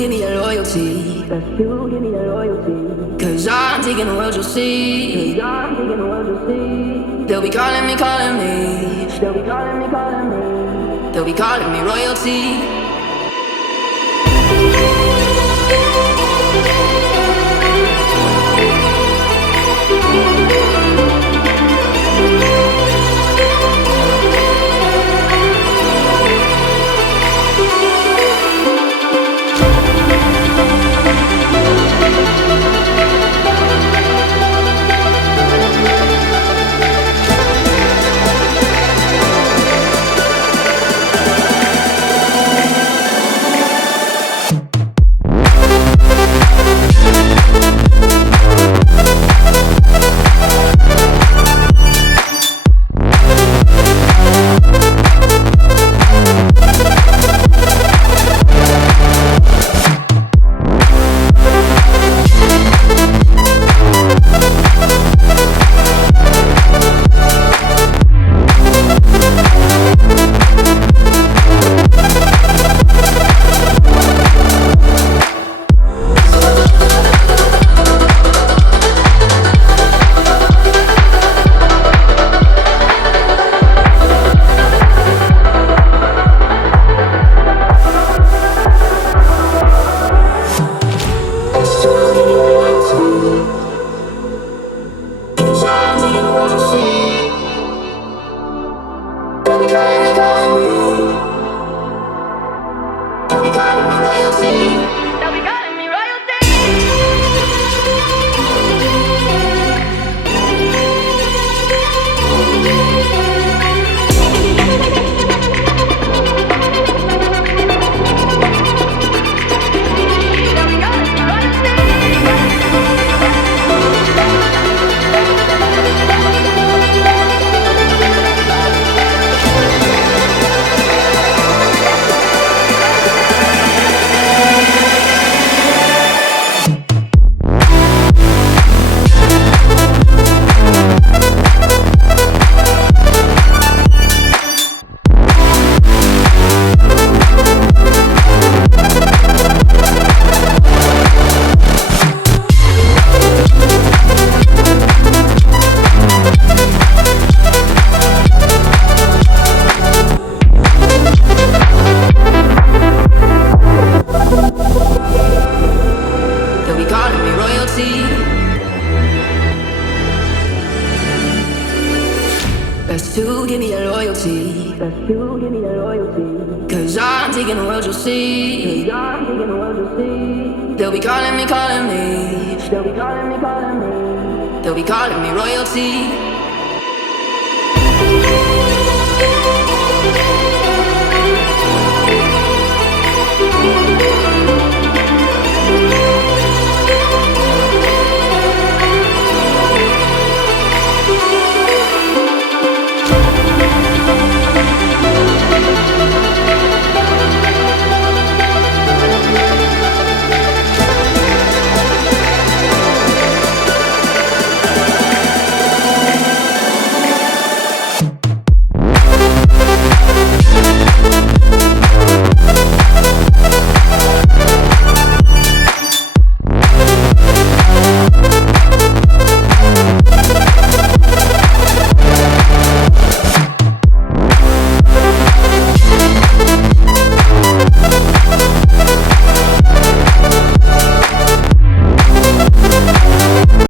give me your loyalty. Best to give me your loyalty. Cause I'm taking the world, you'll see. Cause I'm taking the world, you'll see. They'll be calling me, calling me. They'll be calling me, calling me. They'll be calling me royalty. Best to give me your loyalty. Best to give me your loyalty. Cause I'm taking the world, you'll see. Cause I'm taking the world, you'll see. They'll be calling me, calling me. They'll be calling me, calling me. They'll be calling me royalty.